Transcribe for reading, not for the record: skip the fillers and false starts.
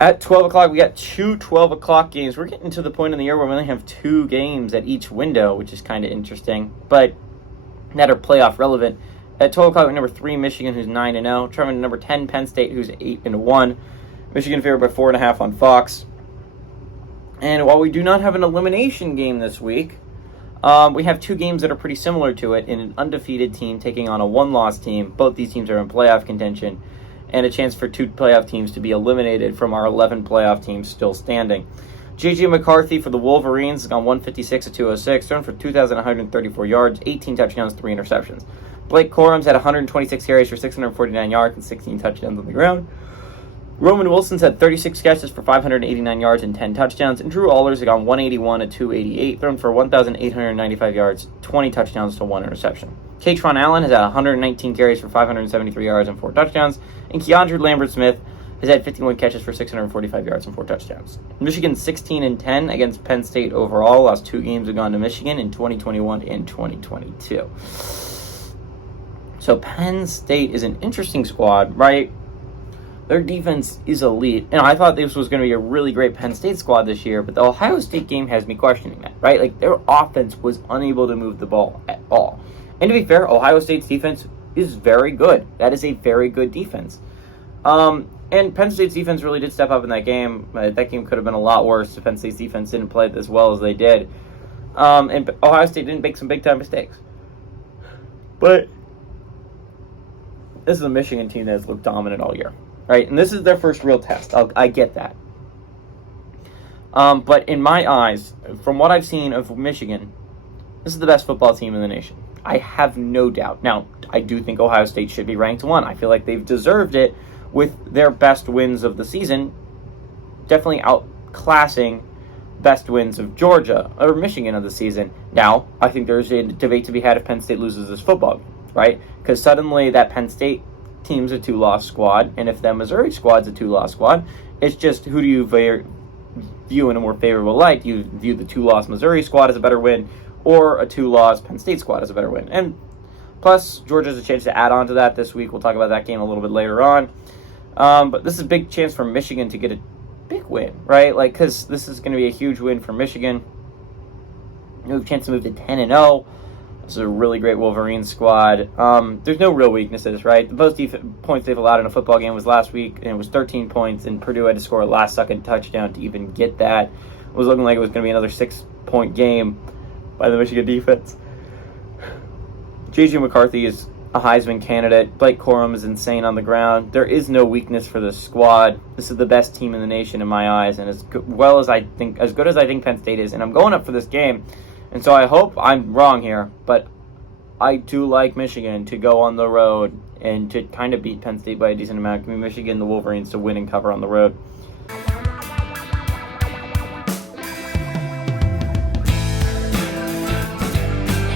At 12 o'clock, we got two 12 o'clock games. We're getting to the point in the year where we only have 2 games at each window, which is kind of interesting, but that are playoff relevant. At 12 o'clock, number 3, Michigan, who's 9-0. Traveling to number 10, Penn State, who's 8-1. Michigan favored by 4.5 on Fox. And while we do not have an elimination game this week, we have 2 games that are pretty similar to it in an undefeated team taking on a 1-loss team. Both these teams are in playoff contention, and a chance for 2 playoff teams to be eliminated from our 11 playoff teams still standing. J.J. McCarthy for the Wolverines has gone 156 at 206, thrown for 2,134 yards, 18 touchdowns, 3 interceptions. Blake Corum's had 126 carries for 649 yards and 16 touchdowns on the ground. Roman Wilson's had 36 catches for 589 yards and 10 touchdowns, and Drew Allers has gone 181 at 288, thrown for 1,895 yards, 20 touchdowns to 1 interception. Katron Allen has had 119 carries for 573 yards and 4 touchdowns, and Keandre Lambert-Smith has had 51 catches for 645 yards and 4 touchdowns. Michigan's 16-10 against Penn State overall. Last 2 games have gone to Michigan in 2021 and 2022. So Penn State is an interesting squad, right? Their defense is elite, and I thought this was going to be a really great Penn State squad this year, but the Ohio State game has me questioning that, right? Like, their offense was unable to move the ball at all. And to be fair, Ohio State's defense is very good. That is a very good defense. And Penn State's defense really did step up in that game. That game could have been a lot worse if Penn State's defense didn't play as well as they did. And Ohio State didn't make some big-time mistakes. But this is a Michigan team that has looked dominant all year, right? And this is their first real test. I get that. But in my eyes, from what I've seen of Michigan, this is the best football team in the nation. I have no doubt. Now, I do think Ohio State should be ranked 1. I feel like they've deserved it with their best wins of the season, definitely outclassing best wins of Georgia or Michigan of the season. Now, I think there's a debate to be had if Penn State loses this football game, right? Because suddenly that Penn State team's a 2-loss squad, and if that Missouri squad's a 2-loss squad, it's just who do you view in a more favorable light? Do you view the 2-loss Missouri squad as a better win, or a 2-loss Penn State squad as a better win? And plus, Georgia's a chance to add on to that this week. We'll talk about that game a little bit later on. But this is a big chance for Michigan to get a big win, right? Like, because this is going to be a huge win for Michigan. You have a chance to move to 10-0. This is a really great Wolverines squad. There's no real weaknesses, right? The most points they've allowed in a football game was last week, and it was 13 points, and Purdue had to score a last-second touchdown to even get that. It was looking like it was going to be another 6-point game by the Michigan defense. J.J. McCarthy is a Heisman candidate. Blake Corum is insane on the ground. There is no weakness for this squad. This is the best team in the nation in my eyes, and as good as I think Penn State is. And I'm going up for this game, and so I hope I'm wrong here, but I do like Michigan to go on the road and to kind of beat Penn State by a decent amount. Give me Michigan, the Wolverines, to win and cover on the road.